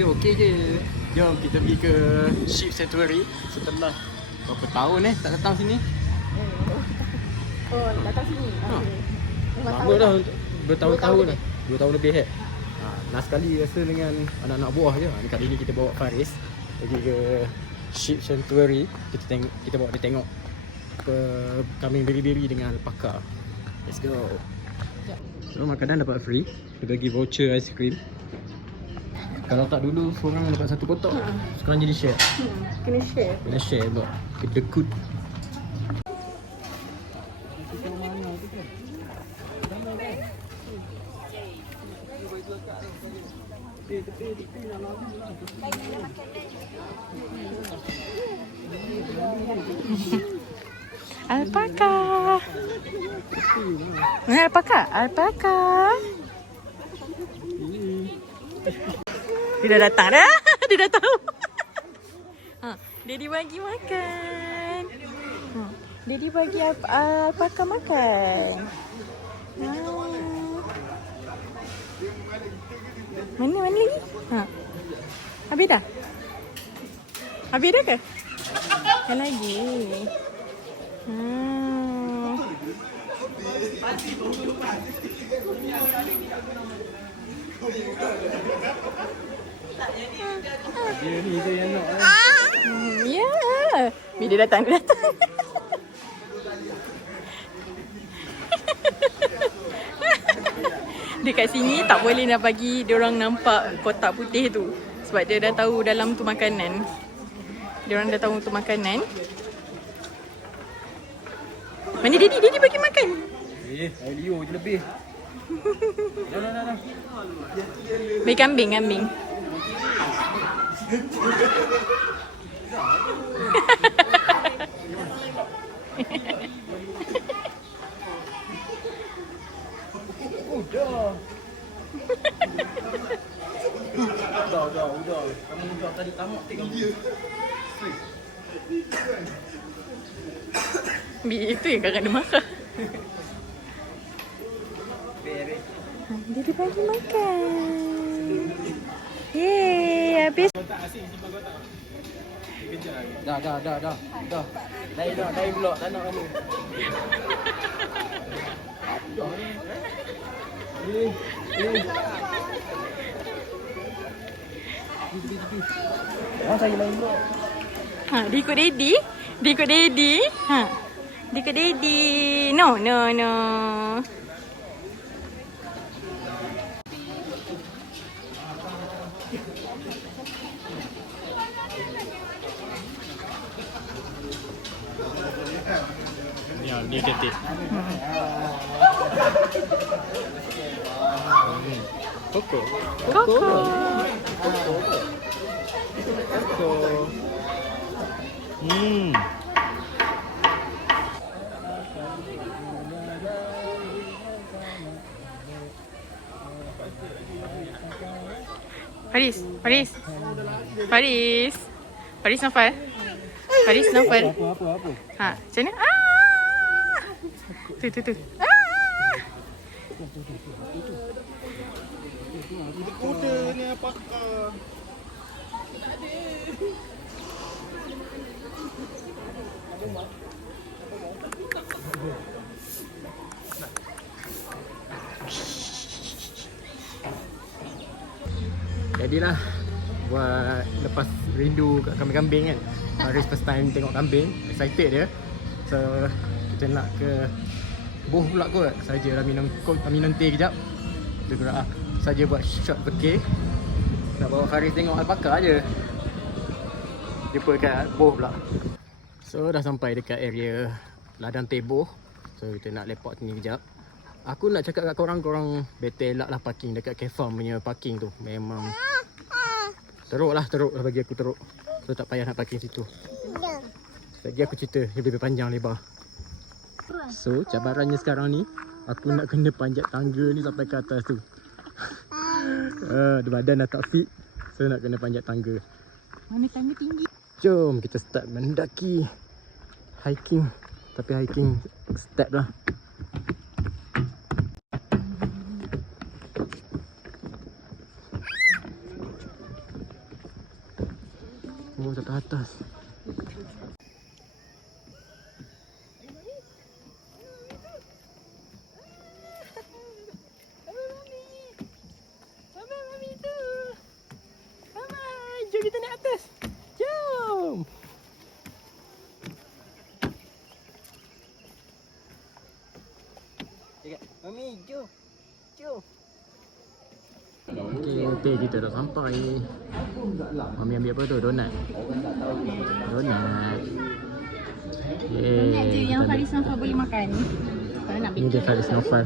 dia okey je. Jom kita pergi ke Sheep Sanctuary setelah berapa tahun tak datang sini. Oh, datang sini. Lama dah, bertahun-tahun dah. 2 tahun lebih last kali rasa dengan anak-anak buah je. Kali ni kita bawa Faris pergi ke Sheep Sanctuary. Kita bawa dia tengok kambing biri-biri dengan alpaka. Let's go. So makanan dapat free. Dia bagi voucher ice cream. Kalau tak dulu seorang dapat satu kotak. Sekarang jadi share. Kena share. Kena share pula. Kedekut. Alpaka. Alpaka. Dia dah datang dah. Dia dah tahu. Daddy bagi makan. Daddy bagi alpaka makan. Mana lagi? Habis dah? Habis dah ke? Yang lagi. Dia ni je yang nak. Ya. Bila dia datang. Dekat sini tak boleh nak bagi diorang nampak kotak putih tu. Sebab dia dah tahu dalam tu makanan. Diorang dah tahu tu makanan. Mana Daddy bagi makan. Air Leo je lebih. Dah. Bagi kambing. Udah. Kamu udah tadi tamak kamu. Itu yang kakak dia marah. Dia bagi makan. Yeay, habis. Dah. Dah pula tak nak kamu. Saya lain pula. Dia ikut Daddy. Dia ikut Daddy. No. Ni dia ketik. Koko. Faris Naufal. Apa? Macam mana? Tu. Kuda ni apakah? Jadilah buat lepas rindu kat kambing-kambing kan. Faris first time tengok kambing, excited dia. So kita nak ke Boh pula kot. Saja lah minum teh kejap. Kita gerak saja buat shot pergi. Nak bawa Faris tengok alpaka je. Jumpa kat Boh pula. So dah sampai dekat area ladang teh Boh. So kita nak lepak sini kejap. Aku nak cakap kat korang better elak lah parking dekat K-Farm punya parking tu. Memang teruk lah bagi aku teruk. So tak payah nak parking situ. Lagi aku cerita lebih panjang lebar. So cabarannya sekarang ni, aku nak kena panjat tangga ni sampai ke atas tu. Badan dah tak fit. So nak kena panjat tangga. Mana tangga tinggi? Jom kita start mendaki hiking. Tapi hiking step lah. ke atas. Jom kita naik atas. Jom. Mami, jom. Jom. Okay, hotel kita dah sampai. Mami ambil apa tu? Donat. Donat. Donat je yang Faris Naufal boleh makan. Kalau nak Ni dia Faris Naufal.